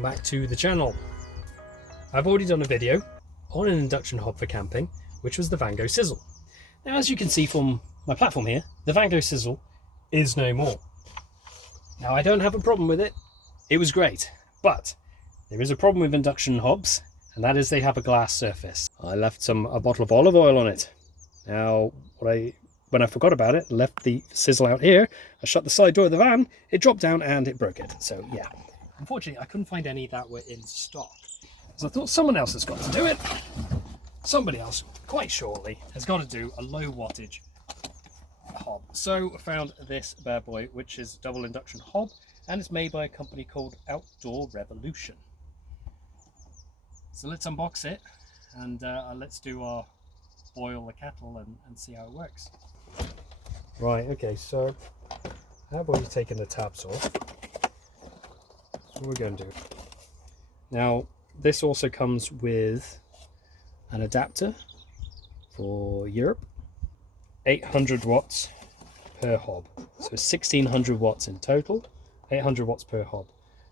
welcome back to the channel. I've already done a video on an induction hob for camping, which was the Van Gogh Sizzle. Now, as you can see from my platform here, the Van Gogh Sizzle is no more. Now, I don't have a problem with it. It was great, but there is a problem with induction hobs, and that is they have a glass surface. I left a bottle of olive oil on it. Now, when I forgot about it, left the sizzle out here, I shut the side door of the van, it dropped down and it broke it. So yeah, unfortunately I couldn't find any that were in stock. So I thought someone else has got to do it. Somebody else, quite surely, has got to do a low wattage hob. So I found this bad boy, which is a double induction hob, and it's made by a company called Outdoor Revolution. So let's unbox it and let's do our boil the kettle and see how it works. Right, okay, so I've already taken the tabs off. What we're going to do now, this also comes with an adapter for Europe, 800 watts per hob, so 1600 watts in total, 800 watts per hob.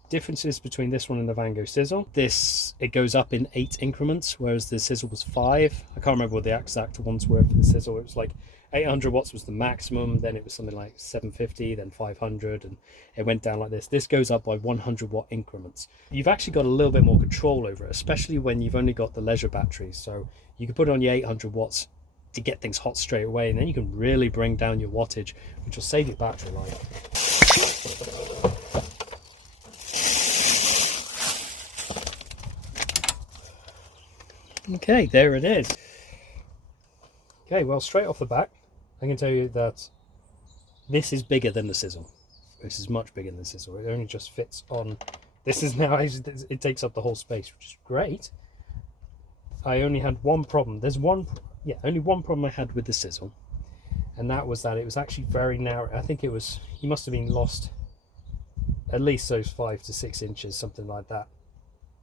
Differences between this one and the Van Gogh Sizzle: it goes up in 8 increments, whereas the Sizzle was 5. I can't remember what the exact ones were for the Sizzle. It was like 800 watts was the maximum, then it was something like 750, then 500, and it went down like this. This goes up by 100 watt increments. You've actually got a little bit more control over it, especially when you've only got the leisure batteries. So you can put on your 800 watts to get things hot straight away, and then you can really bring down your wattage, which will save your battery life. Okay, there it is. Okay, well, straight off the back, I can tell you that this is bigger than the Sizzle. This is much bigger than the Sizzle. It only just fits on. This is now, it takes up the whole space, which is great. I only had one problem. Only one problem I had with the Sizzle, and that was that it was actually very narrow. I think he must have been lost at least those 5 to 6 inches, something like that.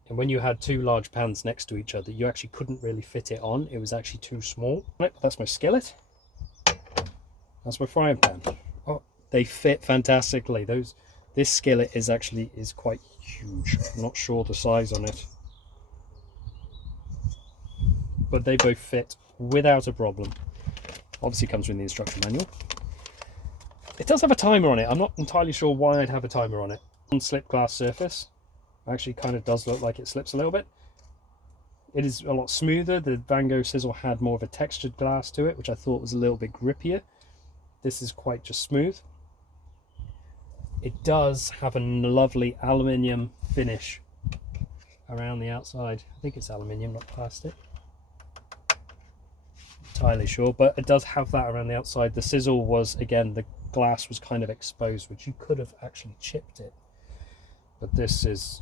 And when you had 2 large pans next to each other, you actually couldn't really fit it on. It was actually too small. Right, that's my skillet. That's my frying pan. Oh, they fit fantastically. This skillet is quite huge. I'm not sure the size on it, but they both fit without a problem. Obviously comes with the instruction manual. It does have a timer on it. I'm not entirely sure why I'd have a timer on it. Non-slip glass surface. Actually kind of does look like it slips a little bit. It is a lot smoother. The Van Gogh Sizzle had more of a textured glass to it, which I thought was a little bit grippier. This is quite just smooth. It does have a lovely aluminium finish around the outside. I think it's aluminium, not plastic. Not entirely sure, but it does have that around the outside. The Sizzle was, again, the glass was kind of exposed, which you could have actually chipped it. But this is,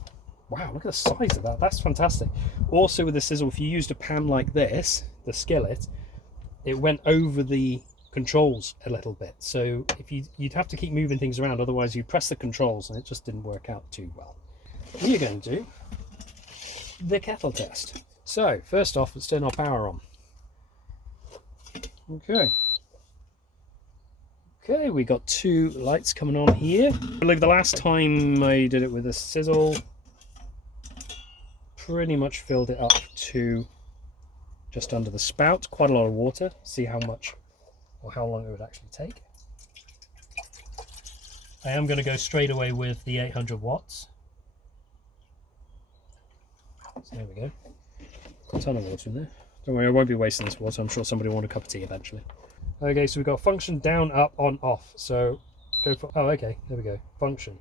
wow, look at the size of that. That's fantastic. Also with the Sizzle, if you used a pan like this, the skillet, it went over the controls a little bit. So if you'd have to keep moving things around, otherwise you press the controls and it just didn't work out too well. We're going to do the kettle test. So first off, let's turn our power on. Okay, we got 2 lights coming on here. Like the last time I did it with a Sizzle, pretty much filled it up to just under the spout. Quite a lot of water. See how much or how long it would actually take. I am going to go straight away with the 800 watts. So there we go. A ton of water in there. Don't worry, I won't be wasting this water. I'm sure somebody will want a cup of tea eventually. Okay, so we've got function down, up, on, off. So go for, oh, okay, there we go, function.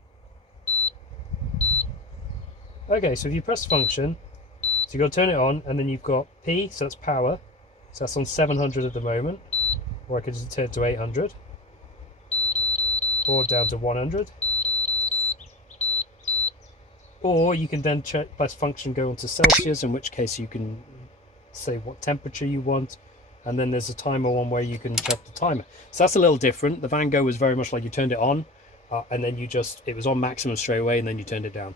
Okay, so if you press function, so you've got to turn it on, and then you've got P, so that's power. So that's on 700 at the moment. Or I could just turn it to 800. Or down to 100. Or you can then press function, go onto Celsius, in which case you can say what temperature you want. And then there's a timer one where you can set the timer. So that's a little different. The Van Gogh was very much like you turned it on, and then it was on maximum straight away, and then you turned it down.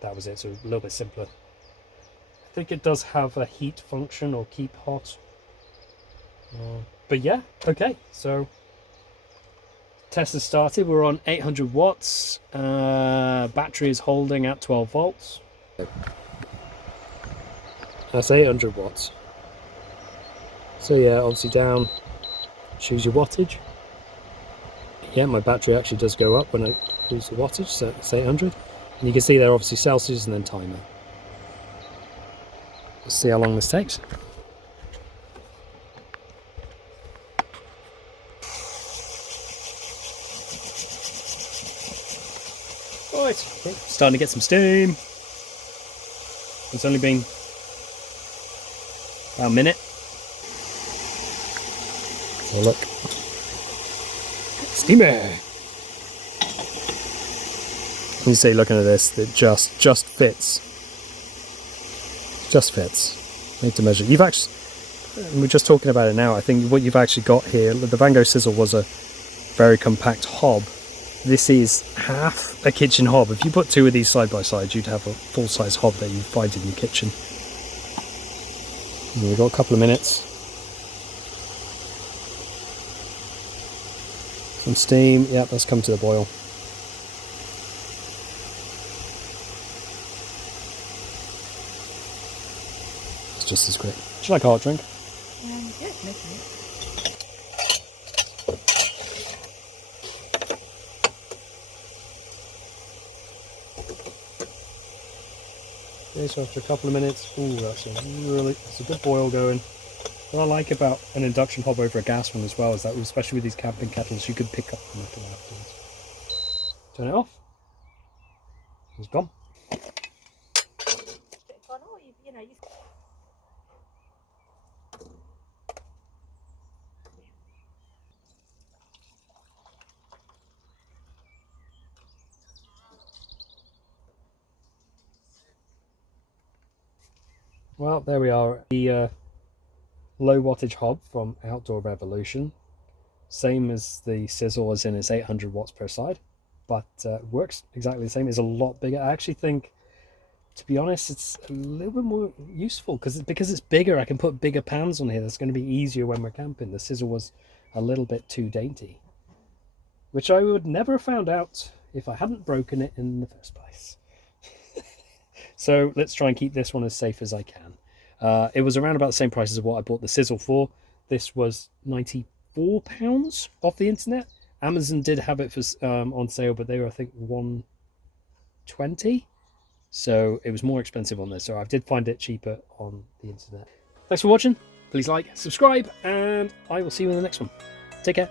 That was it, so a little bit simpler. I think it does have a heat function or keep hot. But yeah, okay, so Test has started. We're on 800 watts. Battery is holding at 12 volts. That's 800 watts. So yeah, obviously down, choose your wattage. Yeah, my battery actually does go up when I use the wattage, so it's 800. And you can see there obviously Celsius and then timer. Let's see how long this takes. Right, okay. Starting to get some steam. It's only been about a minute. Oh look, steamer. You see, looking at this, it just fits. Just fits. Need to measure. You've actually, we're just talking about it now. I think what you've actually got here, the Van Gogh Sizzle was a very compact hob. This is half a kitchen hob. If you put two of these side by side, you'd have a full-size hob that you'd find in your kitchen. And we've got a couple of minutes. Some steam. Yep, that's come to the boil. It's just as quick. Do you like a hot drink? Yeah, making it. Okay, so after a couple of minutes, ooh, that's a good boil going. What I like about an induction hob over a gas one as well is that, especially with these camping kettles, you could pick up the metal afterwards. Turn it off. It's gone. Well, there we are. The low wattage hob from Outdoor Revolution. Same as the Sizzle, as in it's 800 watts per side, but works exactly the same. It's a lot bigger. I actually think, to be honest, it's a little bit more useful because it's bigger. I can put bigger pans on here. That's going to be easier when we're camping. The Sizzle was a little bit too dainty, which I would never have found out if I hadn't broken it in the first place. So let's try and keep this one as safe as I can. It was around about the same price as what I bought the Sizzle for. This was £94 off the internet. Amazon did have it for on sale, but they were, I think, £120. So it was more expensive on this. So I did find it cheaper on the internet. Thanks for watching. Please like, subscribe, and I will see you in the next one. Take care.